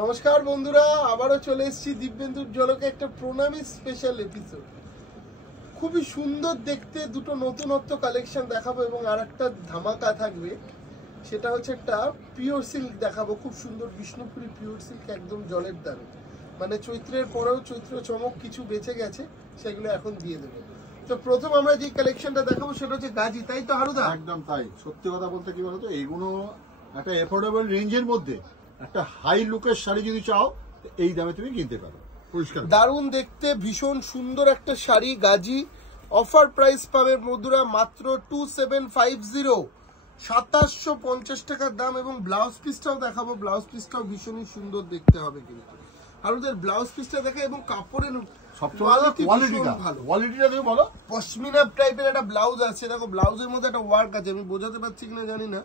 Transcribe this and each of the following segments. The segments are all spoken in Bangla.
নমস্কার বন্ধুরা, আবারও চলে এসেছি দিব্যেন্দুর ঝলকে একটা প্রণামী স্পেশাল এপিসোড। খুবই সুন্দর দেখতে দুটো নতুনত্ব কালেকশন দেখাবো এবং আর একটা ধামাকা থাকবে, সেটা হচ্ছে একটা পিওর সিল্ক দেখাবো। খুব সুন্দর বিষ্ণুপুরি পিওর সিল্ক, একদম জলের দামে। মানে চৈত্রের পরেও চৈত্র চমক কিছু বেঁচে গেছে, সেগুলো এখন দিয়ে দেবো। তো প্রথম আমরা যে কালেকশনটা দেখাবো সেটা হচ্ছে গাজি, তাই তো হারুদা? একদম তাই। সত্যি কথা বলতে কি বলতো, এইগুলো একটা এফোর্ডেবল রেঞ্জের মধ্যে একটা হাই লুকের শাড়ি যদি চাও এই দামে তুমি কিনতে পারো। পরিষ্কার দারুণ দেখতে, ভীষণ সুন্দর একটা শাড়ি গাজি। অফার প্রাইস পাবে বন্ধুরা মাত্র 2750, 2750 টাকার দাম। এবং ব্লাউজ পিসটাও দেখাবো, ব্লাউজ পিসটাও ভীষণই সুন্দর দেখতে হবে কিন্তু। আর ওদের ব্লাউজ পিসটা দেখে এবং কাপড়ের পশমিনা টাইপের একটা ব্লাউজ আছে। দেখো ব্লাউজের মধ্যে একটা ওয়ার্ক আছে, আমি বোঝাতে পারছি কিনা জানি না।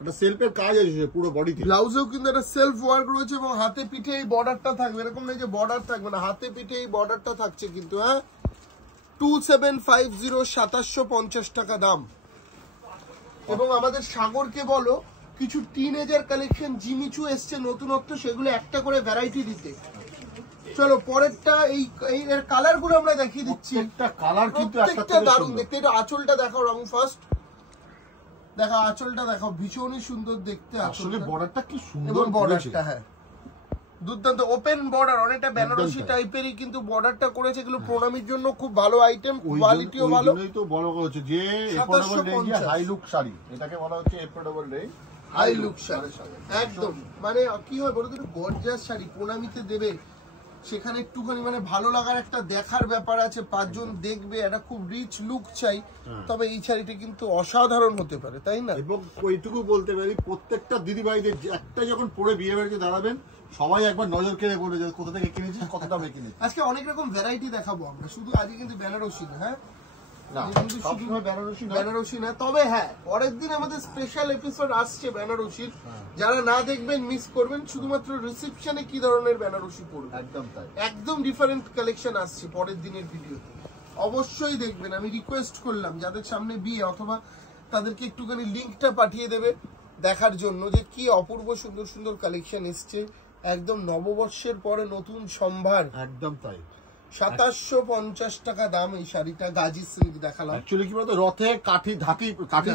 একটা সেলফের কাজ আছে পুরো বডিতে। ব্লাউজেও কিন্তু একটা সেলফ ওয়ার্ক রয়েছে এবং হাতে পিঠে এই বর্ডারটা থাকবে। এরকম নয় যে বর্ডার থাকবে না, হাতে পিঠে এই বর্ডারটা থাকছে কিন্তু। হ্যাঁ, 2750, 2750 টাকা দাম। এবং আমাদের সাগরকে বলো কিছু টিনেজার কালেকশন জিমিচু এসছে নতুনত্ব, সেগুলো একটা করে ভ্যারাইটি দিতে। চলো পরেরটা, এই এর কালার গুলো আমরা দেখিয়ে দিচ্ছি। একটা কালার কিন্তু একটা দারুণ দেখতে। এটা আঁচলটা দেখাও রং ফার্স্ট, দেখো আঁচলটা দেখো, ভীষণই সুন্দর দেখতে। আসলে বর্ডারটা কি সুন্দর, এবং বর্ডারটা হ্যাঁ দুর্দান্ত ওপেন বর্ডার, অনেকটা বেনারসি টাইপেরই কিন্তু বর্ডারটা করেছে। এগুলো প্রণামীর জন্য খুব ভালো আইটেম, কোয়ালিটিও ভালো। ওইজন্যই তো বলা হচ্ছে যে এফোর্ডেবল রেঞ্জে হাই লুক শাড়ি, এটাকে বলা হচ্ছে affordable range high look sari. একদম মানে কি হয় বলো তো, গর্জিয়াস শাড়ি প্রণামীতে দেবে, সেখানে একটুখানি মানে ভালো লাগার একটা দেখার ব্যাপার আছে। পাঁচজন দেখবে, একটা খুব রিচ লুক চাই, তবে এই শাড়িটা কিন্তু অসাধারণ হতে পারে, তাই না? এবং ওইটুকু বলতে পারি, প্রত্যেকটা দিদিভাইদের একটা যখন পরে বিয়ে বাড়িতে দাঁড়াবেন, সবাই একবার নজর কেড়ে বলে যে কোথা থেকে কিনেছিস, কত দামে কিনেছিস। আজকে অনেক রকম ভ্যারাইটি দেখাবো আমরা, শুধু আজকে কিন্তু বেনারসি না। হ্যাঁ বেনারসি না, তবে হ্যাঁ পরের দিন আমাদের স্পেশাল এপিসোড আসছে বেনারসির। যারা না দেখবেন মিস করবেন। শুধুমাত্র রিসেপশনে কি ধরনের বেনারসি পড়বে, একদম তাই, একদম ডিফারেন্ট কালেকশন আসছে পরের দিনের ভিডিওতে, অবশ্যই দেখবেন। আমি রিকোয়েস্ট করলাম যাদের সামনে বিয়ে অথবা তাদেরকে একটুখানি লিঙ্কটা পাঠিয়ে দেবে দেখার জন্য যে কি অপূর্ব সুন্দর সুন্দর কালেকশন এসছে। একদম নববর্ষের পরে নতুন সম্ভার, একদম তাই। 2750 টাকা দাম এই শাড়িটা। গাজি সিল্ক দেখালাম। অ্যাকচুয়ালি কি বলতো, রথে কাঠি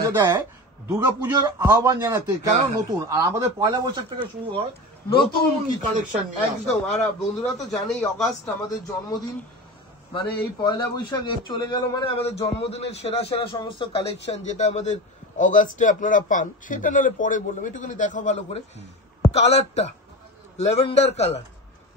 যে দেয় দুর্গাপুজোর আহ্বান জানাতে, কেন নতুন। আর আমাদের পয়লা বৈশাখ থেকে শুরু হয় নতুন কালেকশন একদম। আর বন্ধুরা তো জানেই অগাস্ট আমাদের জন্মদিন, মানে এই পয়লা বৈশাখ চলে গেল মানে আমাদের জন্মদিনের সেরা সেরা সমস্ত কালেকশন যেটা আমাদের অগাস্টে আপনারা পান, সেটা নাহলে পরে বললাম। একটুখানি দেখো ভালো করে কালারটা, ল্যাভেন্ডার কালার,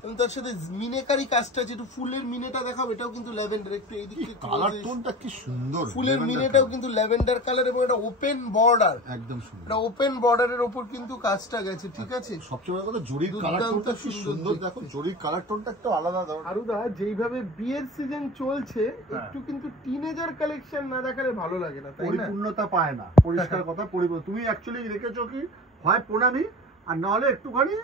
এবং তার সাথে মিনেকারি কাজটা আছে। একটু ফুলের মিনেটা দেখাও, এটাও কিন্তু ল্যাভেন্ডার। একটু এইদিকে কালার টোনটা কি সুন্দর, ফুলের মিনেটাও কিন্তু ল্যাভেন্ডার কালার এবং এটা ওপেন বর্ডার, একদম সুন্দর। এটা ওপেন বর্ডারের উপর কিন্তু কাজটা গেছে, ঠিক আছে। সবচেয়ে বড় কথা জরির কালার টোনটা কি সুন্দর, দেখো জরির কালার টোনটা একটু আলাদা। আরুদা যেইভাবে বিয়ের সিজন চলছে, একটু কিন্তু টিনেজার কালেকশন না দেখালে ভালো লাগে না, তাই না? পরিপূর্ণতা পায় না, পরিষ্কার কথা। তুমি অ্যাকচুয়ালি রেখেছো কি, হয় প্রণামী আর না হলে একটুখানি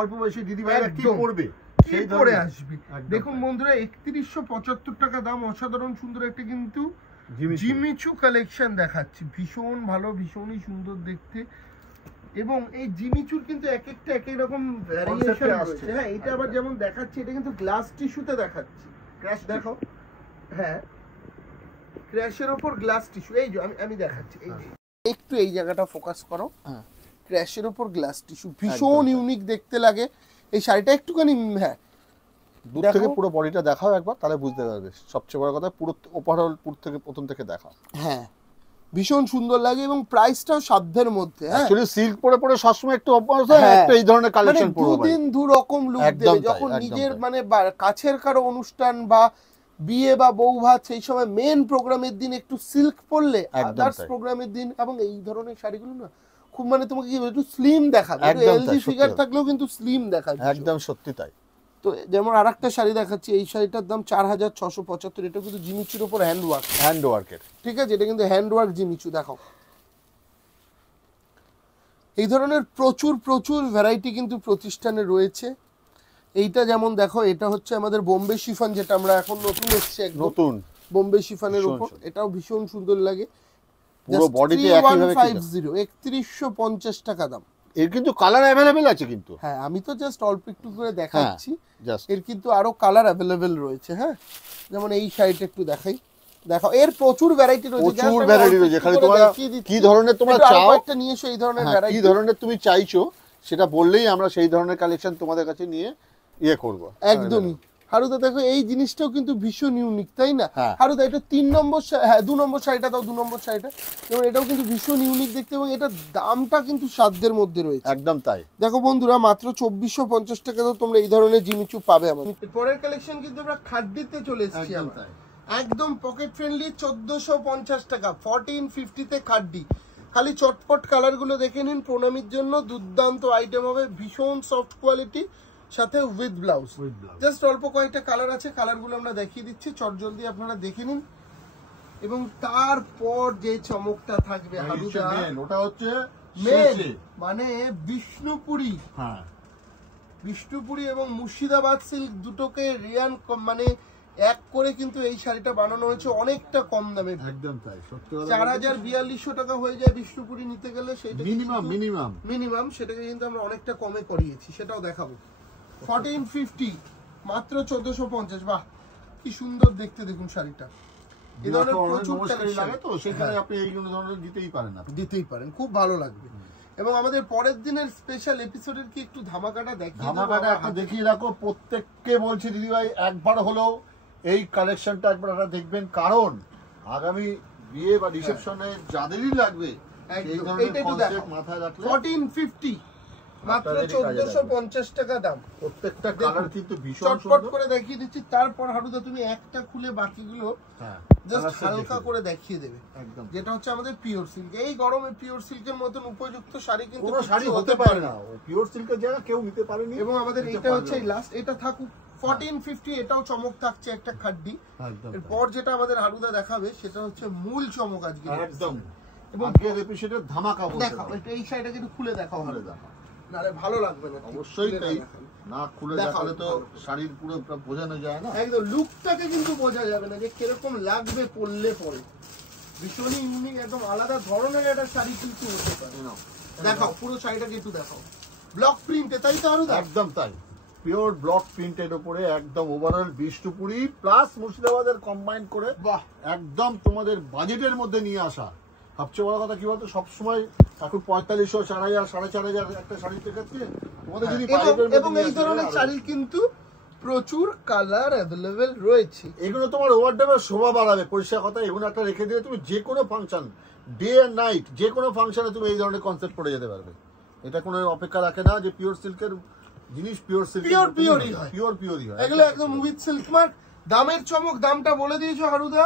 অল্প বয়সী দিদিভাইরা কি করবে সেই পরে আসবে। দেখুন বন্ধুরা 3175 টাকা দাম, অসাধারণ সুন্দর একটা কিন্তু জিমিচু কালেকশন দেখাচ্ছি। ভীষণ ভালো, ভীষণই সুন্দর দেখতে। এবং এই জিমিচুর কিন্তু এক একটা এক এক রকম ভ্যারিয়েশন আছে। হ্যাঁ, এটা আবার যেমন দেখাচ্ছি, এটা কিন্তু গ্লাস টিস্যুতে দেখাচ্ছি। ক্র্যাশ দেখো, হ্যাঁ ক্র্যাশের উপর গ্লাস টিস্যু। এই যে আমি দেখাচ্ছি, এই যে একটু এই জায়গাটা ফোকাস করো, ক্র্যাশের উপর গ্লাস টিস্যু, ভীষণ ইউনিক দেখতে লাগে এই শাড়িটা। একটুখানি হ্যাঁ দূর থেকে পুরো বডিটা দেখাও একবার, তাহলে বুঝতে পারবে। সবচেয়ে বড় কথা পুরো ওভারঅল থেকে প্রথম থেকে দেখাও। হ্যাঁ ভীষণ সুন্দর লাগে এবং প্রাইসটাও সাধ্যের মধ্যে। অ্যাকচুয়ালি সিল্ক পরে পরে সবসময় একটু অভ্যাস হয়, একটা এই ধরনের কালেকশন পরবো, দুদিন দু রকম লুক দেবে। যখন নিজের মানে কাছের কারো অনুষ্ঠান বা বিয়ে বা বউ ভাত, সেই সময় মেন প্রোগ্রামের দিন একটু সিল্ক পরলে, আদার্স প্রোগ্রামের দিন। এবং এই ধরনের শাড়িগুলো না খুব মানে তোমাকে কি একটু স্লিম দেখাবে, এলজি ফিগার থাকলেও কিন্তু স্লিম দেখাবে, একদম সত্যি তাই। তো যেমন আরেকটা শাড়ি দেখাচ্ছি, এই শাড়িটার দাম 4675। এটা কিন্তু জিমিচুর উপর হ্যান্ড ওয়ার্কের, ঠিক আছে। এটা কিন্তু হ্যান্ড ওয়ার্ক জিমিচু। দেখো এই ধরনের প্রচুর প্রচুর ভ্যারাইটি কিন্তু প্রতিষ্ঠানে রয়েছে। এইটা যেমন দেখো, এটা হচ্ছে আমাদের বোম্বে শিফন, যেটা আমরা এখন নতুন এসছে, নতুন বোম্বে শিফনের উপর। এটাও ভীষণ সুন্দর লাগে। পুরো বডিতে একইভাবে 3150 টাকা দাম। এর কিন্তু কালার অ্যাভেলেবেল আছে কিন্তু। হ্যাঁ, আমি তো জাস্ট অল্প একটু করে দেখাচ্ছি, জাস্ট এর কিন্তু আরো কালার অ্যাভেলেবেল রয়েছে। হ্যাঁ, যেমন এই শাড়িটা একটু দেখাই, দেখো এর প্রচুর ভ্যারাইটি রয়েছে, প্রচুর ভ্যারাইটি রয়েছে। খালি তোমরা কি ধরনের তোমরা চাও, একটা নিয়ে এসো এই ধরনের ভ্যারাইটি, কি ধরনের তুমি চাইছো সেটা বললেই আমরা সেই ধরনের কালেকশন তোমাদের কাছে নিয়ে ইয়ে করব। একদমই। হারুদা দেখো এই জিনিসটাও কিন্তু ভীষণ ইউনিক, তাই না? হ্যাঁ। হারুদা এটা 3 নম্বর, হ্যাঁ 2 নম্বর শাড়িটা দাও, 2 নম্বর শাড়িটা, এবং এটাও কিন্তু ভীষণ ইউনিক দেখতে, এবং এটার দামটা কিন্তু সাধ্যের মধ্যে রয়েছে। একদম তাই। দেখো বন্ধুরা, মাত্র 2450 টাকাতেও তোমরা এই ধরনের জিমিচু পাবে আমাদের। পরের কালেকশন কিন্তু আমরা খাদ্যিতে চলে এসেছি, একদম পকেট ফ্রেন্ডলি 1450 টাকা, 1450 তে খাদ্যি। খালি চটপট কালার গুলো দেখে নিন, প্রণামীর জন্য দুর্দান্ত আইটেম হবে, ভীষণ সফট কোয়ালিটি, সাথে উইথ ব্লাউজ। জাস্ট অল্প কয়েকটা কালার আছে, কালার গুলো আমরা দেখিয়ে দিচ্ছি, চট জলদি আপনারা দেখে নিন। এবং তারপর যে চমকটা থাকবে হারুদা, ওটা হচ্ছে মেন মানে বিষ্ণুপুরি। হ্যাঁ, বিষ্ণুপুরি এবং মুর্শিদাবাদ সিল্ক দুটোকে রিয়ান মানে এক করে কিন্তু এই শাড়িটা বানানো হয়েছে অনেকটা কম দামে। একদম তাই, সত্যি 4042 টাকা হয়ে যায় বিষ্ণুপুরি নিতে গেলে, সেটা মিনিমাম সেটাকে কিন্তু আমরা অনেকটা কমে করিয়েছি, সেটাও দেখাবো। 1450 মাত্র 1450। বাহ, কি সুন্দর দেখতে, দেখুন শাড়িটা। এই ধরনের প্রচুর লাগে তো, সেখানে আপনি এই ধরনের দিতেই পারেন, খুব ভালো লাগবে। এবং আমাদের পরের দিনের স্পেশাল এপিসোডের কি একটু ধামাকাটা দেখিয়ে রাখো। প্রত্যেককে বলছি দিদিভাই, একবার হলেও এই কালেকশনটা একবার আপনারা দেখবেন, কারণ আগামী বিয়ে বা রিসেপশনে যাদেরই লাগবে এই ধরনের কনসেপ্ট মাথায় রাখলে 1450 মাত্র 1450 টাকা দাম। প্রত্যেকটা কালার কিন্তু ভীষণ চটপট করে দেখিয়ে দিচ্ছি। তারপর হারুদা তুমি একটা খুলে বাকিগুলো জাস্ট হালকা করে দেখিয়ে দেবে, একদম যেটা হচ্ছে আমাদের পিওর সিল্ক। এই গরমে পিওর সিল্কের মতন উপযুক্ত শাড়ি কিন্তু কোনো শাড়ি হতে পারে না, পিওর সিল্কের জায়গা কেউ নিতে পারেনি। এবং আমাদের এটা হচ্ছে লাস্ট, এটা থাকুক 1450, এটাও চমক থাকছে একটা খাড্ডি। এরপর যেটা আমাদের হারুদা দেখাবে সেটা হচ্ছে মূল চমক আজকে একদম। এবং আজকের এপিসোডের ধামাকা দেখাও, এটা এই শাড়িটাকে একটু খুলে দেখাও, ভালো দেখাও, নালে ভালো লাগবে না। অবশ্যই তাই, না খুলে দেখালে তো শাড়ির পুরো বোঝানো যায় না, একদম লুকটাকে কিন্তু বোঝা যাবে না যে কিরকম লাগবে পরলে পরে। ভীষণই ইউনিক, একদম আলাদা ধরনের একটা শাড়ি কিন্তু হতে পারে। দেখাও পুরো শাড়িটাকে একটু দেখাও, ব্লক প্রিন্টে, তাই তো হারুদা? একদম তাই, পিওর ব্লক প্রিন্টের উপরে একদম ওভারঅল বিষ্ণুপুরি প্লাস মুর্শিদাবাদের কম্বাইন করে, বাহ, একদম তোমাদের বাজেটের মধ্যে নিয়ে আসা। সবচেয়ে বড় কথা কি বলতো, সবসময় এখন 4500, 4000, 4500 একটা শাড়ি দেখাচ্ছে তোমাদের যদি। এবং এই ধরনের শাড়ি কিন্তু প্রচুর কালার অ্যাভেলেবেল রয়েছে। এগুলো তোমার ওয়ার্ডরোবের শোভা বাড়াবে, পরিষ্কার কথা। এগুলো একটা রেখে দিলে তুমি যে কোনো ফাংশন, ডে এন্ড নাইট, যে কোনো ফাংশনে তুমি এই ধরনের কনসেপ্ট পরে যেতে পারবে। এটা কোনো অপেক্ষা রাখে না যে পিওর সিল্কের জিনিস, পিওর পিওরই হয়। এগুলো একদম উইথ সিল্ক মার্ক। দামের চমক, দামটা বলে দিয়েছো হারুদা,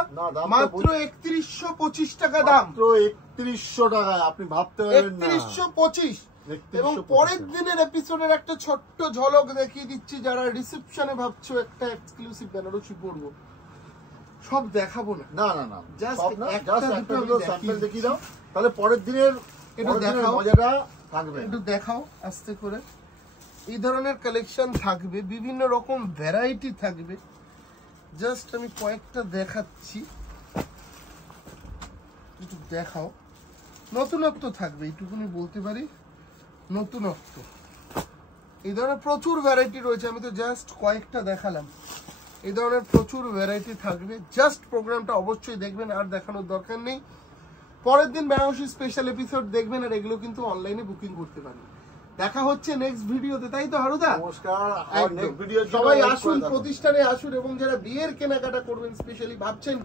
মাত্র 3125 টাকা দাম, মাত্র 3100 টাকায়। আপনি ভাবতে পারবেন না, 3125। এবং পরের দিনের এপিসোডের একটা ছোট্ট ঝলক দেখিয়ে দিচ্ছি, যারা রিসেপশনে ভাবছো একটা এক্সক্লুসিভ বেনারসি পরবো, সব দেখাবো না, না না না, জাস্ট একটা দুটো স্যাম্পল দেখিয়ে দাও, তাহলে পরের দিনের একটু দেখাও, মজাটা থাকবে। একটু দেখাও আস্তে করে। এই ধরনের কালেকশন থাকবে, বিভিন্ন রকম ভ্যারাইটি থাকবে। জাস্ট আমি কয়েকটা দেখাচ্ছি, একটু দেখাও। নতুনত্ব থাকবে, এইটুকুনি বলতে পারি, নতুনত্ব। এই ধরনের প্রচুর ভ্যারাইটি রয়েছে, আমি তো জাস্ট কয়েকটা দেখালাম। এই ধরনের প্রচুর ভ্যারাইটি থাকবে, জাস্ট প্রোগ্রামটা অবশ্যই দেখবেন, আর দেখানোর দরকার নেই। পরের দিন বেনারসি স্পেশাল এপিসোড দেখবেন, আর এগুলো কিন্তু অনলাইনে বুকিং করতে পারেন। দেখা হচ্ছে নেক্সট ভিডিওতে, তাই তো হারুদা? নমস্কার, সবাই আসুন, প্রতিষ্ঠানে আসুন, এবং যারা বিয়ের কেনাকাটা করবেন স্পেশালি ভাবছেন,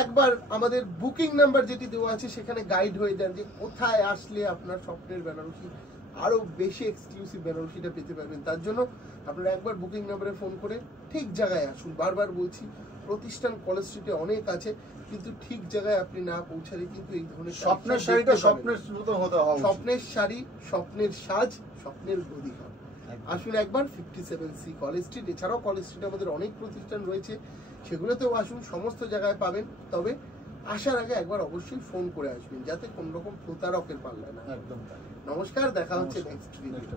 একবার আমাদের বুকিং নাম্বার যেটি দেওয়া আছে সেখানে গাইড হয়ে যান যে কোথায় আসলে আপনার স্বপ্নের বেনারসি আরো বেশি এক্সক্লুসিভ বেনারসিটা পেতে পারবেন। তার জন্য আপনারা একবার বুকিং নাম্বারে ফোন করে ঠিক জায়গায় আসুন। বারবার বলছি, প্রতিষ্ঠান কলেজ স্ট্রিটে অনেক আছে, কিন্তু ঠিক জায়গায় আপনি না পৌঁছালে কিন্তু এই ধরনের স্বপ্নের শাড়িটা স্বপ্নের মতো হতে হবে। স্বপ্নের শাড়ি, স্বপ্নের সাজ, স্বপ্নের গদি হয়। আসুন একবার 57C কলেজ স্ট্রিট। এছাড়াও কলেজ স্ট্রিটে আমাদের অনেক প্রতিষ্ঠান রয়েছে, সেগুলোতেও আসুন, সমস্ত জায়গায় পাবেন। তবে আসার আগে একবার অবশ্যই ফোন করে আসবেন, যাতে কোন রকম প্রতারকের পাল্লা না। একদম। নমস্কার, দেখা হচ্ছে নেক্সট ভিডিওতে।